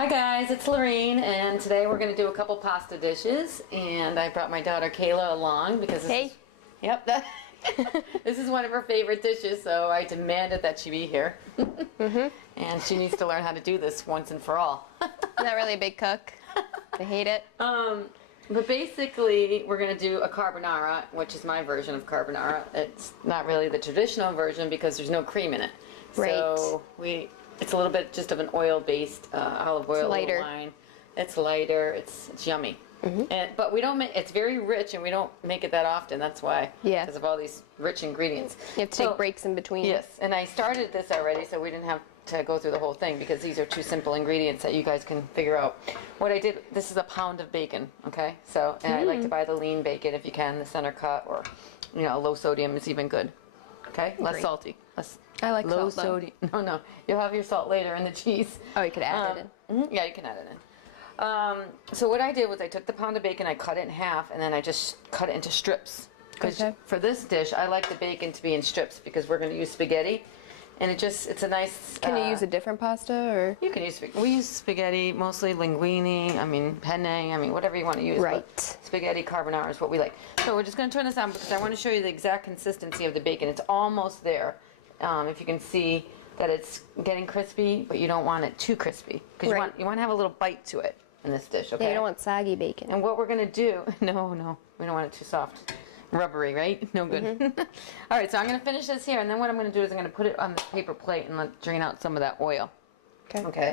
Hi guys, it's Lorraine, and today we're going to do a couple pasta dishes, and I brought my daughter Kayla along because this is one of her favorite dishes, so I demanded that she be here. And she needs to learn how to do this once and for all. I'm not really a big cook. I hate it. But basically, we're going to do a carbonara, which is my version of carbonara. It's not really the traditional version because there's no cream in it. Right. So it's a little bit just of an oil-based olive oil, lighter. wine. It's lighter. It's yummy. But we don't make it's very rich, and we don't make it that often. That's why. Yeah. Because of all these rich ingredients. You have to take breaks in between. Yes, and I started this already, so we didn't have to go through the whole thing because these are two simple ingredients that you guys can figure out. What I did, this is a pound of bacon, okay? So, and I like to buy the lean bacon if you can, the center cut, or low sodium is even good. Okay, less salty. I like low salt, sodium. No, you'll have your salt later in the cheese. Oh, you could add it in. Yeah, you can add it in. So what I did was I took the pound of bacon, I cut it in half, and then I just cut it into strips. Because for this dish, I like the bacon to be in strips because we're going to use spaghetti. And it's a nice... Can you use a different pasta, or? You can use, we use spaghetti, mostly linguine, penne, whatever you want to use. Right. Spaghetti carbonara is what we like. So we're just going to turn this on because I want to show you the exact consistency of the bacon. It's almost there. If you can see that it's getting crispy, but you don't want it too crispy. Because you want to have a little bite to it in this dish, okay? Yeah, you don't want soggy bacon. And what we're going to do... No, we don't want it too soft. Rubbery, right? No good. All right, so I'm going to finish this here, and then what I'm going to do is I'm going to put it on the paper plate and drain out some of that oil. Okay.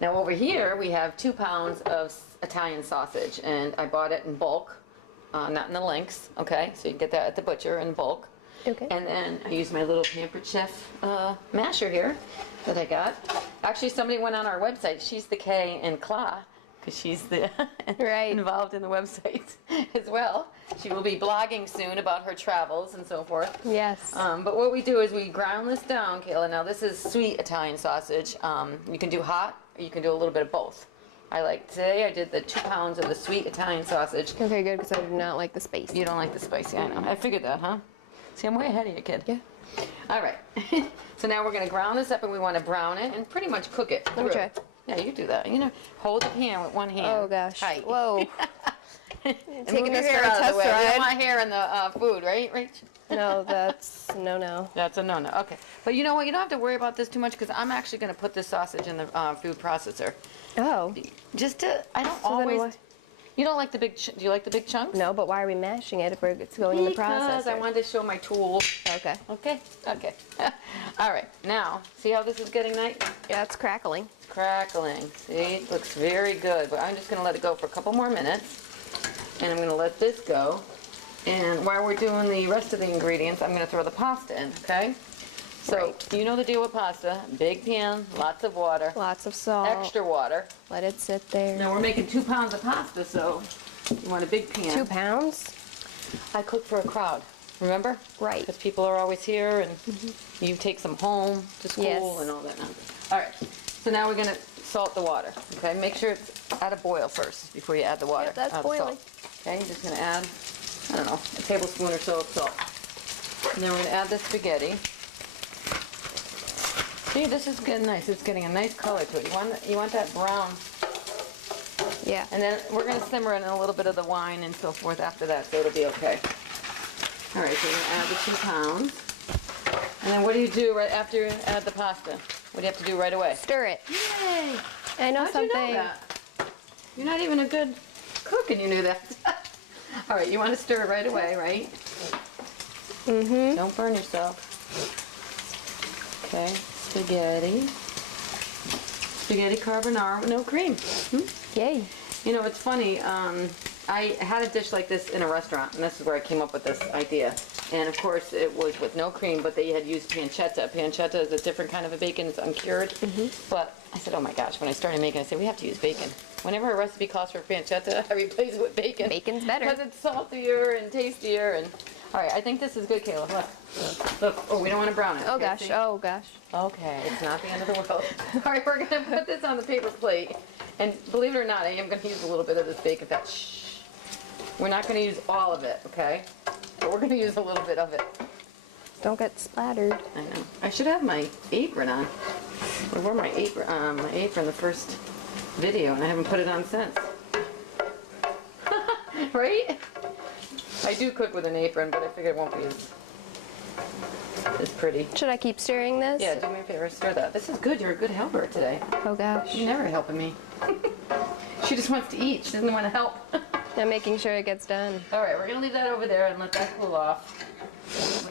Now over here we have 2 pounds of Italian sausage, and I bought it in bulk, not in the lengths. Okay, so you can get that at the butcher in bulk. Okay. And then I use my little Pampered Chef masher here that I got. Actually, somebody went on our website. She's the K in Claw, because she's involved in the website as well. She will be blogging soon about her travels and so forth. Yes. But what we do is we ground this down, Kayla. Now this is sweet Italian sausage. You can do hot, or you can do a little bit of both. Today I did the 2 pounds of the sweet Italian sausage. Okay, good, because I do not like the spicy. You don't like the spicy, I know. I figured that, huh? See, I'm way ahead of you, kid. Yeah. All right. So now we're going to ground this up, and we want to brown it and pretty much cook it. Let me try. Yeah, you do that. Hold the pan with one hand. Oh, gosh. Tight. Whoa. Taking this for a test ride. We don't want hair in the food, right, Rach? No, that's no-no. That's a no-no. Okay. But you know what? You don't have to worry about this too much because I'm actually going to put this sausage in the food processor. Oh. I don't always... You don't like the big... Do you like the big chunks? No, but why are we mashing it if it's going in the processor? Because I wanted to show my tool. Okay. Okay. All right. Now, see how this is getting nice? Yeah, it's crackling. Crackling. See, it looks very good. But I'm just going to let it go for a couple more minutes. And I'm going to let this go. And while we're doing the rest of the ingredients, I'm going to throw the pasta in, okay? So, you know the deal with pasta. Big pan, lots of water. Lots of salt. Extra water. Let it sit there. Now, we're making 2 pounds of pasta, so you want a big pan. 2 pounds? I cook for a crowd, remember? Right. Because people are always here, and you take some home to school and all that nonsense. All right. So now we're going to salt the water, okay? Make sure it's at a boil first before you add the water. Yep, that's boiling. Okay, you're just going to add, I don't know, a tablespoon or so of salt. And then we're going to add the spaghetti. See, this is getting nice. It's getting a nice color to it. You want that brown. Yeah. And then we're going to simmer it in a little bit of the wine and so forth after that, so it'll be okay. All right, so we're going to add the 2 pounds. And then what do you do right after you add the pasta? What do you have to do right away? Stir it. Yay! I know How'd something. you know that? You're not even a good cook and you knew that. All right, you want to stir it right away, right? Mm-hmm. Don't burn yourself. Okay, spaghetti. Spaghetti carbonara with no cream. Yay. You know, it's funny. I had a dish like this in a restaurant, and this is where I came up with this idea. And of course, it was with no cream, but they had used pancetta. Pancetta is a different kind of a bacon. It's uncured. But I said, oh my gosh, when I started making it, I said, we have to use bacon. Whenever a recipe calls for pancetta, I replace it with bacon. Bacon's better. Because it's saltier and tastier. And all right, I think this is good, Kayla. Look. Oh, we don't want to brown it. Oh, okay, gosh. see? Oh, gosh. Okay, it's not the end of the world. All right, we're going to put this on the paper plate. And believe it or not, I am going to use a little bit of this bacon fat. Shh. We're not going to use all of it, okay? But we're going to use a little bit of it. Don't get splattered. I know. I should have my apron on. Where wore my apron the first video and I haven't put it on since. Right? I do cook with an apron, but I figure it won't be as pretty. Should I keep stirring this? Yeah, do me a favor, stir that. This is good. You're a good helper today. Oh gosh. You're never helping me. She just wants to eat. She doesn't want to help. I'm making sure it gets done. All right, we're going to leave that over there and let that cool off.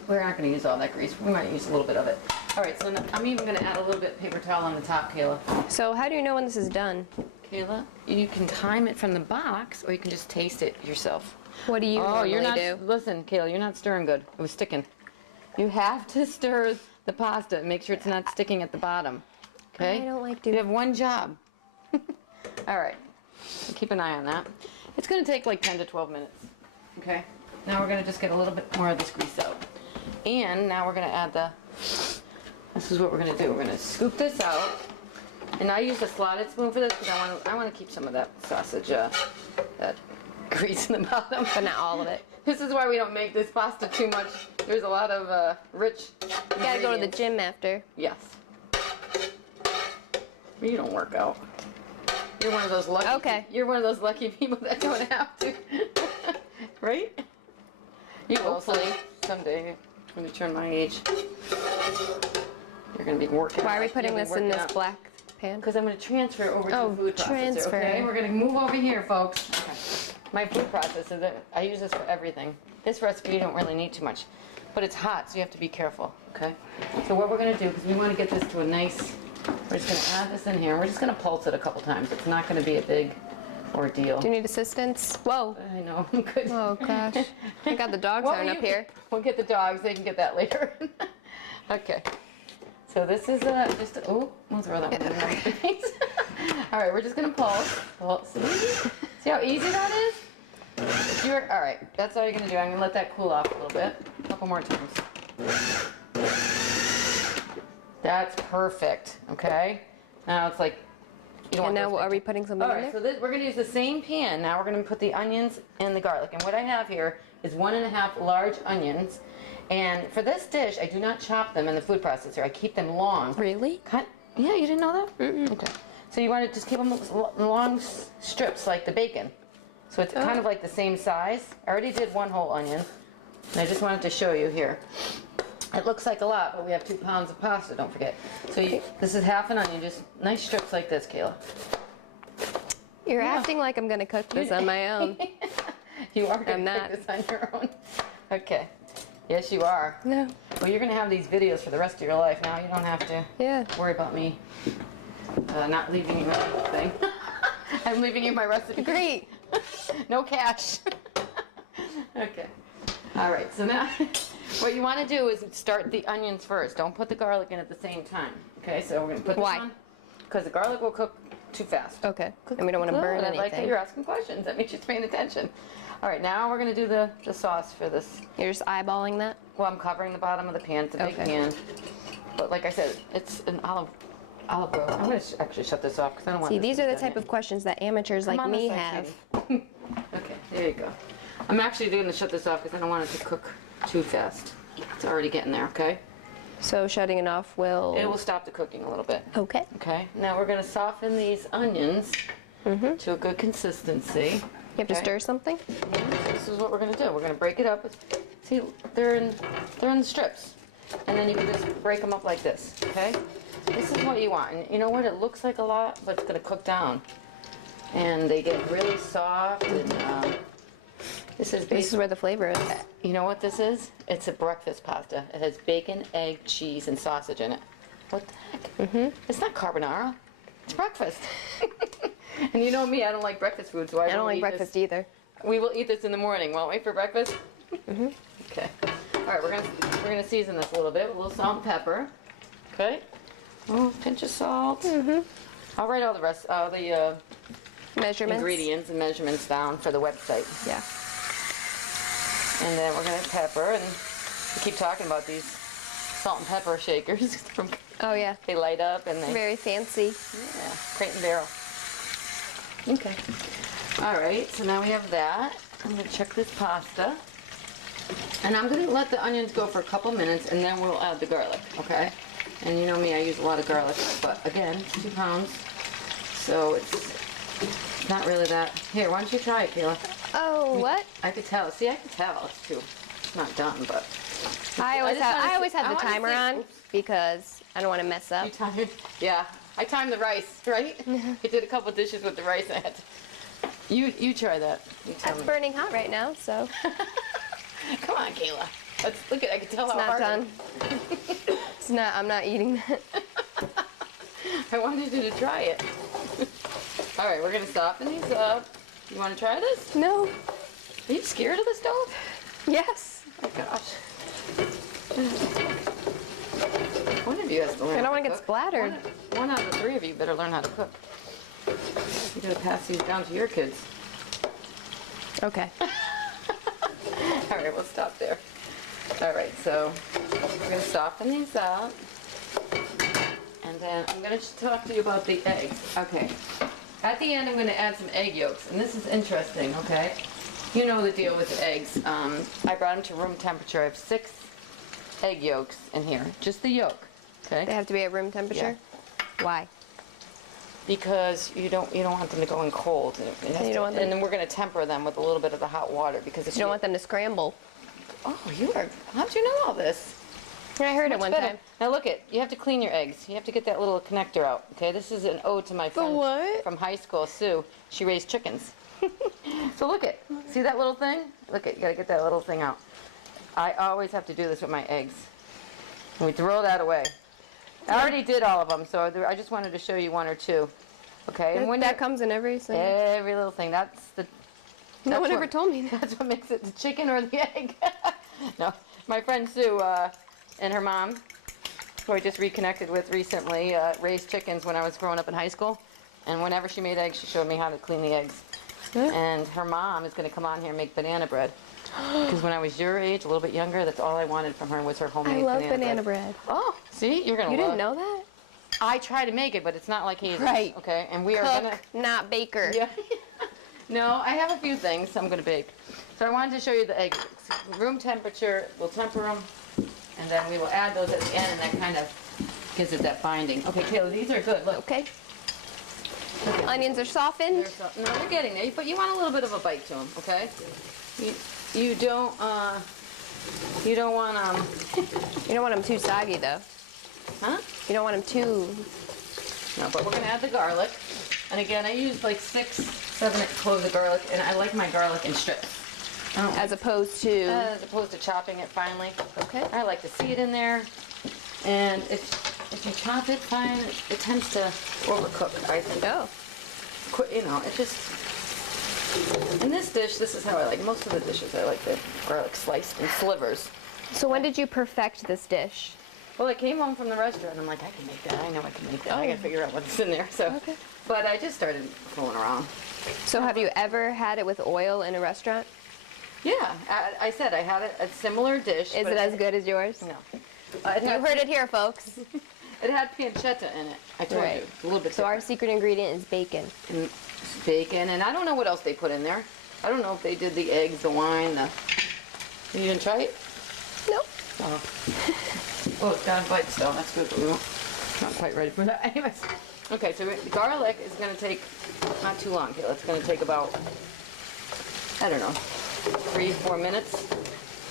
We're not going to use all that grease. We might use a little bit of it. All right, so I'm even going to add a little bit of paper towel on the top, Kayla. So how do you know when this is done? Kayla, you can time it from the box, or you can just taste it yourself. What do you normally you're not. do? Listen, Kayla, you're not stirring good. It was sticking. You have to stir the pasta and make sure it's not sticking at the bottom. Okay? I don't like You to. have one job. All right. So keep an eye on that. It's going to take like 10 to 12 minutes. Okay? Now we're going to just get a little bit more of this grease out. And now we're going to add this is what we're going to do. We're going to scoop this out. And I use a slotted spoon for this because I want to keep some of that sausage, that grease in the bottom. But not all of it. This is why we don't make this pasta too much. There's a lot of rich ingredients. You gotta go to the gym after. Yes. You don't work out. You're one of those lucky. Okay. You're one of those lucky people that don't have to. Right? You will someday when you turn my age. You're gonna be working. Why are we putting this in this black pan? Because I'm going to transfer it over to the food processor. Transfer. Okay, we're going to move over here, folks. Okay. My food processor, I use this for everything. This recipe you don't really need too much, but it's hot, so you have to be careful. Okay. So what we're going to do, because we want to get this to a nice, we're just going to add this in here. We're just going to pulse it a couple times. It's not going to be a big ordeal. Do you need assistance? Whoa. I know. I'm good. Oh gosh. I got the dogs aren't up here. We'll get the dogs. They can get that later. Okay. So this is we'll throw that one in there. All right, we're just gonna pulse. See how easy that is? All right, that's all you're gonna do. I'm gonna let that cool off a little bit. A couple more times. That's perfect, okay? Now it's like, you don't And want now are we putting something All in right, there? so we're gonna use the same pan. Now we're gonna put the onions and the garlic. And what I have here is 1.5 large onions. And for this dish, I do not chop them in the food processor. I keep them long. Really? Cut? Yeah, you didn't know that? Okay. So you want to just keep them long strips like the bacon. So it's kind of like the same size. I already did one whole onion. And I just wanted to show you here. It looks like a lot, but we have 2 pounds of pasta, don't forget. So this is half an onion, just nice strips like this, Kayla. You're acting like I'm gonna cook this on my own. You are going I'm to not. cook this on your own. Okay. Yes, you are. No. Well, you're going to have these videos for the rest of your life now. You don't have to Yeah. worry about me not leaving you my thing. I'm leaving you my recipe. Great. No cash. Okay. All right. So now what you want to do is start the onions first. Don't put the garlic in at the same time. Okay. So we're going to put this Why? on. Because the garlic will cook too fast. Okay. And we don't want to burn Good. anything. I like that you're asking questions. That means you're paying attention. All right. Now we're going to do the sauce for this. You're just eyeballing that? Well, I'm covering the bottom of the pan. It's a big pan. But like I said, it's an olive oil. I'm going to actually shut this off because I don't want See, this these to are the get type in. of questions that amateurs Come like on this me side, have. Katie. Okay, there you go. I'm actually going to shut this off because I don't want it to cook too fast. It's already getting there, okay? So shutting it off will... It will stop the cooking a little bit. Okay. Okay, now we're going to soften these onions to a good consistency. You have to stir something? This is what we're going to do. We're going to break it up. See, they're in the strips. And then you can just break them up like this, okay? This is what you want. And you know what? It looks like a lot, but it's going to cook down. And they get really soft. And this is where the flavor is. You know what this is? It's a breakfast pasta. It has bacon, egg, cheese, and sausage in it. What the heck? It's not carbonara. It's breakfast. And you know me, I don't like breakfast food, so I don't like breakfast either. We will eat this in the morning, won't we, for breakfast? Okay. All right, we're gonna season this a little bit with a little salt and pepper. Okay. Oh, pinch of salt. I'll write all the rest, the Measurements? ingredients and measurements down for the website. Yeah. And then we're gonna pepper, and we keep talking about these salt and pepper shakers. Oh yeah. They light up and they, Very fancy. yeah, crate and barrel. Okay. All right, so now we have that. I'm gonna check this pasta. And I'm gonna let the onions go for a couple minutes and then we'll add the garlic, okay? And you know me, I use a lot of garlic, but again, 2 pounds. So it's not really that. Here, why don't you try it, Kayla? Oh, what? I could tell. See, I can tell. It's not done, but. I always have the timer on Oops. because I don't want to mess up. You timed? Yeah. I timed the rice, right? I did a couple dishes with the rice. I had to. You try that. You tell That's me. burning hot right now, so Come on, Kayla. Look at. I can tell it's how not hard. done. It's not. I'm not eating that. I wanted you to try it. All right, we're gonna soften these up. You want to try this? No. Are you scared of the stove? Yes. Oh my gosh. One of you has to learn. I don't how want to cook. get splattered. One out of the three of you better learn how to cook. You gotta pass these down to your kids. Okay. All right, we'll stop there. All right, so we're gonna soften these up. And then I'm going to talk to you about the eggs. Okay. At the end, I'm going to add some egg yolks. And this is interesting, okay? You know the deal with eggs. I brought them to room temperature. I have 6 egg yolks in here. Just the yolk, okay? They have to be at room temperature? Why? Because you don't want them to go in cold. It has You to- don't want them- and then we're going to temper them with a little bit of the hot water because if You don't want them to scramble. Oh, how'd you know all this? I heard it one Better. time. Now look you have to clean your eggs. You have to get that little connector out, okay? This is an ode to my friend what? from high school, Sue. She raised chickens. So look see that little thing? You gotta get that little thing out. I always have to do this with my eggs. And we throw that away. I already did all of them, so I just wanted to show you one or two. Okay? And when That comes in every single... every little thing, No one what- ever told me that. that's what makes it the chicken or the egg. No, my friend Sue and her mom, who I just reconnected with recently, raised chickens when I was growing up in high school. And whenever she made eggs, she showed me how to clean the eggs. And her mom is going to come on here and make banana bread. Because when I was your age, a little bit younger, that's all I wanted from her was her homemade I love banana banana bread. Oh, see? You're going to You love didn't know that? I try to make it, but it's not like Hazel's. Right. Okay? And we are going to... Cook, not baker. Yeah. No, I have a few things I'm going to bake. So I wanted to show you the eggs. Room temperature, we'll temper them, and then we will add those at the end, and that kind of gives it that binding. Okay, Kayla, these are good. Look. Okay. Okay. Onions are softened. No, they're getting there, but you want a little bit of a bite to them, okay? You don't want You don't want them too soggy, though. huh? You don't want them too... No, but we're going to add the garlic. And again, I use like 6, 7 cloves of garlic, and I like my garlic in strips. As opposed to... As opposed to chopping it finely. Okay. I like to see it in there. And if you chop it fine, it tends to overcook, I think. Oh. You know, it just... In this dish, this is how I like most of the dishes. I like the garlic sliced in slivers. So when did you perfect this dish? Well, I came home from the restaurant, and I'm like, I can make that. I know I can make that. I gotta figure out what's in there. So, Okay. But I just started fooling around. So have you ever had it with oil in a restaurant? Yeah, I said I had a similar dish. Is but it as good as yours? No. You heard it here, folks. It had pancetta in it. I told Right. you. A little bit So our different. secret ingredient is bacon. And bacon, and I don't know what else they put in there. I don't know if they did the eggs, the wine, You didn't try it? Nope. Oh. Well, it's got a bite still. That's good, but we're not quite ready for that. Anyways. Okay, so the garlic is going to take not too long. It's going to take about, I don't know, 3-4 minutes.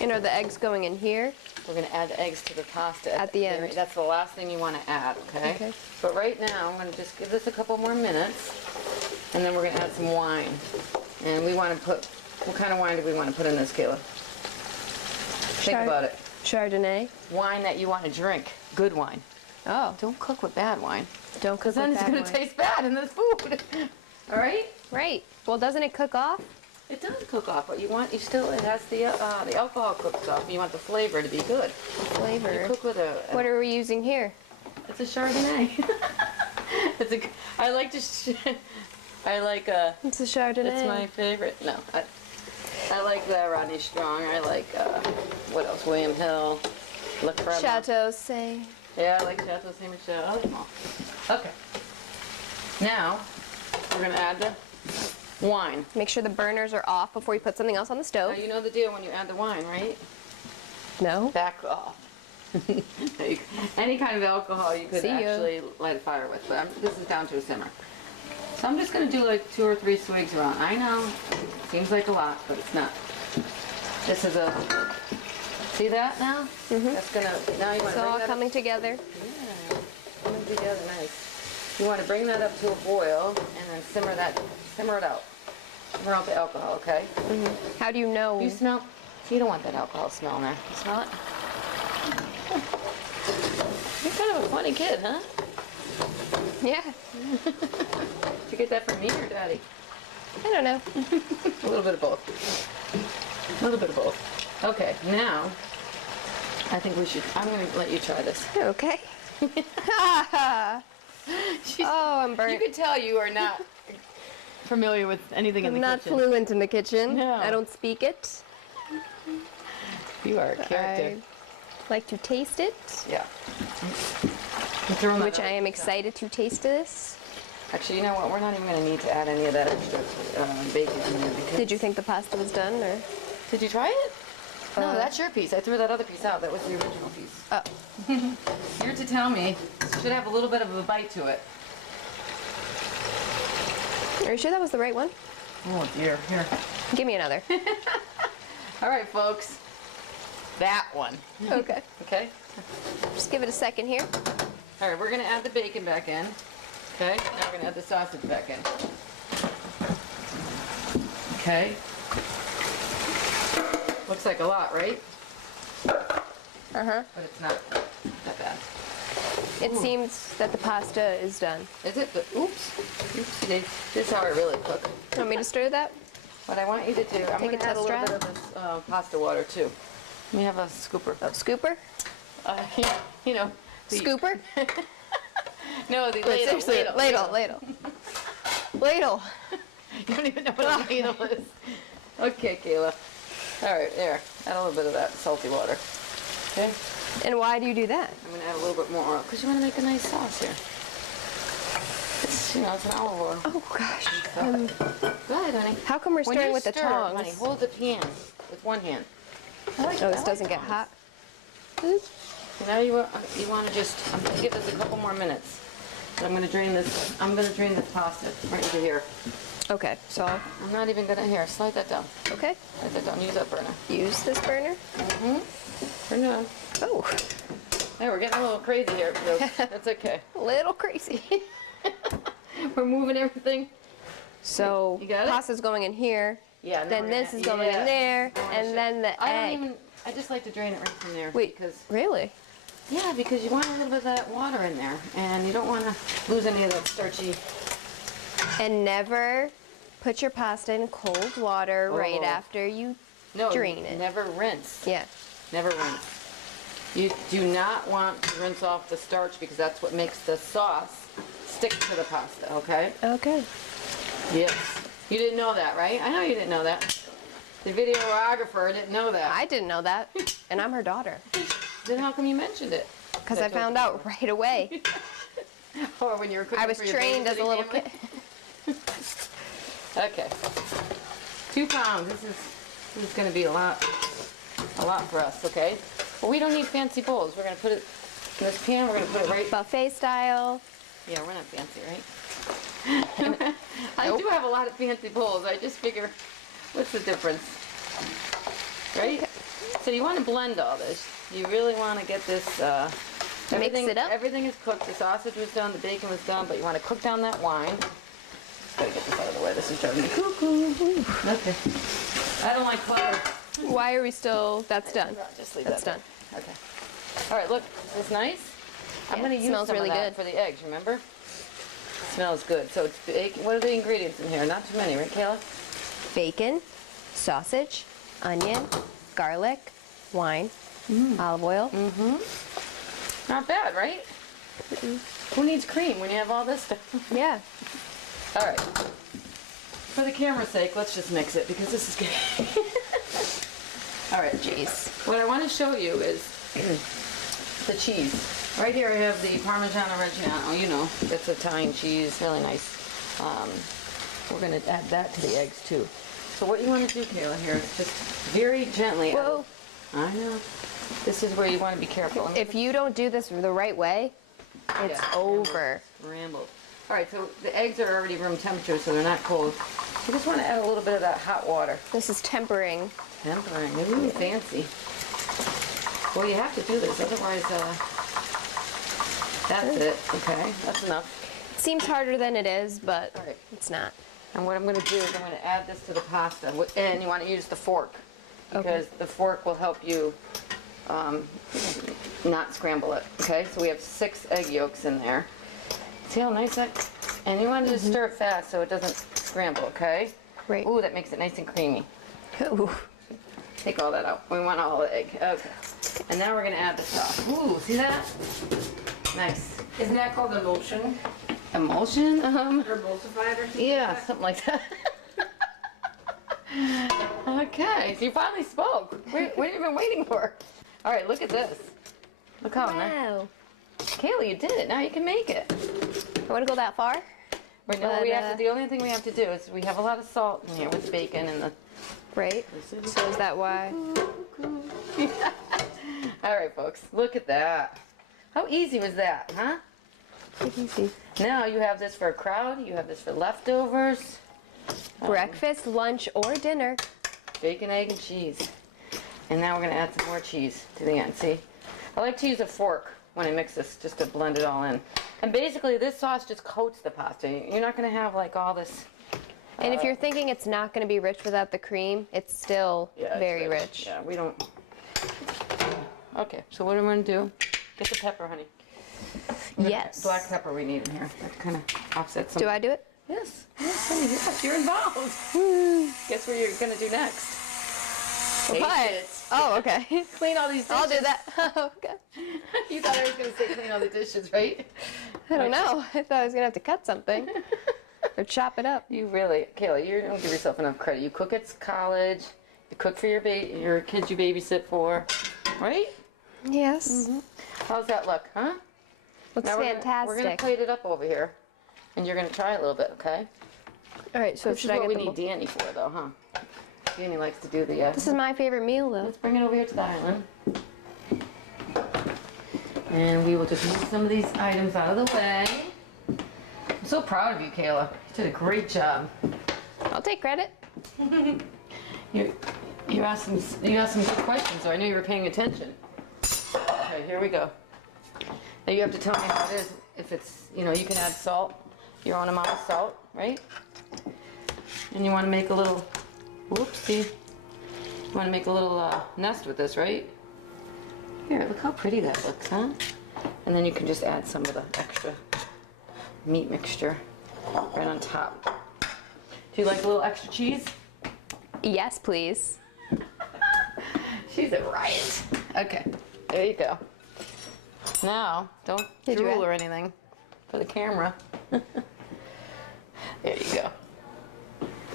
And are the eggs going in here? We're going to add the eggs to the pasta At the end. That's the last thing you want to add, okay? Okay. But right now, I'm going to just give this a couple more minutes, and then we're going to add some wine. And we want to put, what kind of wine do we want to put in this, Kayla? Think about it. Chardonnay. Wine that you want to drink. Good wine. Oh. Don't cook with bad wine, Don't cook because then with it's bad going to wine. taste bad in this food. All right? Right. Well, doesn't it cook off? It does cook off, but it has the alcohol cooks off. You want the flavor to be good. Flavor. You cook with What are we using here? It's a Chardonnay. I like It's a Chardonnay. It's my favorite. No, I like the Rodney Strong. I like what else? William Hill, La Crema. Chateau Say. Yeah, I like Chateau Saint Michel. I like them all. Okay. Now we're gonna add the wine. Make sure the burners are off before you put something else on the stove. Now you know the deal when you add the wine, right? No. Back off. Any kind of alcohol you could See ya. actually light a fire with, but this is down to a simmer. So I'm just gonna do like 2 or 3 swigs around. I know, seems like a lot, but it's not. This is a, see that now? That's gonna, now you wanna It's bring all that up. coming together. Yeah, coming together nice. You wanna bring that up to a boil and then simmer it out. Simmer out the alcohol, okay? How do you know? You smell, you don't want that alcohol smell in there. You smell it? You're kind of a funny kid, huh? Yeah. Did you get that from me or Daddy? I don't know. A little bit of both. A little bit of both. Okay, now, I think we should, I'm going to let you try this. Okay. Oh, I'm burnt. You could tell you are not familiar with anything in I'm the not kitchen. fluent in the kitchen. No. I don't speak it. You are a character. I like to taste it, Yeah. which I am excited to taste this. Actually, you know what? We're not even going to need to add any of that extra bacon in there. Because Did you think the pasta was done, or? Did you try it? No, that's your piece. I threw that other piece out. That was the original piece. Oh. You're to tell me. It should have a little bit of a bite to it. Are you sure that was the right one? Oh dear. Here. Give me another. All right, folks. That one. Okay. Okay. Just give it a second here. All right, we're gonna add the bacon back in. Okay. Now we're gonna add the sausage back in. Okay. Looks like a lot, right? Uh-huh. But it's not that bad. It seems that the pasta is done. Is it? Oops. Oopsie. This is how I really cook. You want me to stir that? What I want you to do, I'm Take going a to add a test little drive? bit of this pasta water too. Let me have a scooper. Oh, scooper? You know. the- Scooper? No, the It's ladle. actually ladle. Ladle. You don't even know what a ladle is. Okay, Kayla. All right, there. Add a little bit of that salty water. Okay? And why do you do that? I'm going to add a little bit more oil because you want to make a nice sauce here. It's, you know, it's an olive oil. Oh, gosh. Go ahead, honey. How come we're When stirring you with the stir, tongs? honey, hold the pan with one hand. I like Oh, I this like doesn't get tongs. hot? So now you want to just, I'm going to give this a couple more minutes. But I'm going to drain this pasta right into here. Okay, so, I'm not even going to, here, slide that down. okay. Slide that down, use that burner. Use this burner. Turn it on. Oh, Hey, we're getting a little crazy here, folks. That's okay. a little crazy. We're moving everything. So, You got it? pasta's going in here. Yeah. Then this is going in there, and then the egg. I just like to drain it right from there. Wait, Because, really? yeah, because you want a little bit of that water in there. And you don't want to lose any of that starchy. And never put your pasta in cold water right Oh. after you No, drain it. never rinse. Yeah. Never rinse. You do not want to rinse off the starch because that's what makes the sauce stick to the pasta, okay? Okay. Yes. You didn't know that, right? I know you didn't know that. The videographer didn't know that. I didn't know that, and I'm her daughter. Then how come you mentioned it? Because I found out right away. Or when you were cooking I was for your trained as a babysitting little family? kid. Okay. 2 pounds. This is going to be a lot for us, okay? But we don't need fancy bowls. We're going to put it in this pan. We're going to put it right. Buffet style. Yeah, we're not fancy, right? I do have a lot of fancy bowls. I just figure, what's the difference? Right? So you want to blend all this. You really want to get this, everything, it up? Everything is cooked. The sausage was done, the bacon was done, but you want to cook down that wine. Gotta get this out of the way. This is driving me cuckoo. Okay. I don't like clutter. Why are we still? That's done. Just leave That's that done. there. Okay. All right, look. Is this nice? I'm Yeah, going to it use smells some really of that good. for the eggs, remember? Smells good. So it's bacon. What are the ingredients in here? Not too many, right, Kayla? Bacon, sausage, onion, garlic, wine, olive oil. Not bad, right? Who needs cream when you have all this stuff? Yeah. All right. For the camera's sake, let's just mix it because this is good. All right. Jeez. What I want to show you is the cheese. Right here I have the Parmigiano Reggiano, you know, it's Italian cheese, really nice. We're going to add that to the eggs too. So what you want to do, Kayla, here is just very gently. Whoa. I know. This is where you want to be careful. If you don't do this the right way, it's Yeah, over. Scrambled. All right, so the eggs are already room temperature, so they're not cold. I just want to add a little bit of that hot water. This is tempering. Tempering, ooh, fancy. Well, you have to do this, otherwise, that's it. Okay, that's enough. It seems harder than it is, but All right. it's not. And what I'm going to do is I'm going to add this to the pasta, and you want to use the fork, because the fork will help you not scramble it. Okay, so we have 6 egg yolks in there. See how nice that? And you want to just stir it fast so it doesn't scramble. Okay. Right. Ooh, that makes it nice and creamy. Ooh. Take all that out. We want all the egg. Okay. And now we're going to add the sauce. Ooh, see that? Nice. Isn't that called emulsion? Emulsion? Or emulsified or something? Yeah, something like that. Okay, so you finally spoke. What have you been waiting for? All right, look at this. Look how nice. Wow. Kayla, you did it. Now you can make it. I want to go that far? Right now, the only thing we have to do is we have a lot of salt in here with bacon and the. Right. So is that why? All right, folks, look at that. How easy was that, huh? Easy. Now you have this for a crowd. You have this for leftovers. Breakfast, lunch, or dinner. Bacon, egg, and cheese. And now we're going to add some more cheese to the end. See? I like to use a fork when I mix this just to blend it all in. And basically this sauce just coats the pasta. You're not going to have like all this. And if you're thinking it's not going to be rich without the cream, it's still very rich. Yeah, we don't. Okay, so what I'm going to do, get the pepper, honey. Yes. Black pepper we need in here. That kind of offsets some. Do I do it? Yes. Yes, honey, yes, you're involved. Guess what you're going to do next? What? Oh, okay. Clean all these dishes. I'll do that. Oh, okay. You thought I was going to say clean all the dishes, right? I don't know. I thought I was going to have to cut something or chop it up. You really, Kayla, you don't give yourself enough credit. You cook at college. You cook for your kids you babysit for, right? Yes. How's that look, huh? Looks Now fantastic. We're going to plate it up over here, and you're going to try a little bit, okay? All right, so This should is I what get we the need Danny for, though, huh? Danny likes to do the, This is my favorite meal, though. let's bring it over here to the island. And we will just move some of these items out of the way. I'm so proud of you, Kayla. You did a great job. I'll take credit. You asked some good questions, so I knew you were paying attention. Okay, here we go. Now you have to tell me how it is. If it's, you can add salt, your own amount of salt, right? And you want to make a little, whoopsie. You want to make a little nest with this, right? Here, look how pretty that looks, huh? And then you can just add some of the extra meat mixture right on top. Do you like a little extra cheese? Yes, please. She's a riot. Okay, there you go. Now, don't drool or anything for the camera. There you go.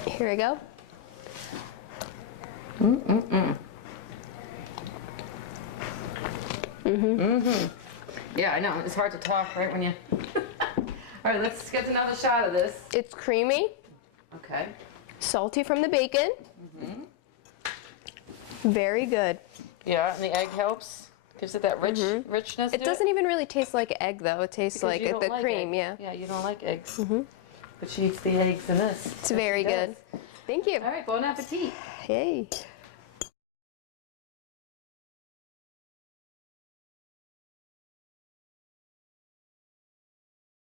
Here we go. Yeah, I know. It's hard to talk right when you... All right, let's get another shot of this. It's creamy, Okay. salty from the bacon. Very good. Yeah, and the egg helps. Gives it that richness. It doesn't even really taste like egg, though. It tastes Because like you don't the like cream, eggs. yeah. Yeah, you don't like eggs. But she eats the eggs in this. It's very good. Thank you. All right, bon appetit. Hey.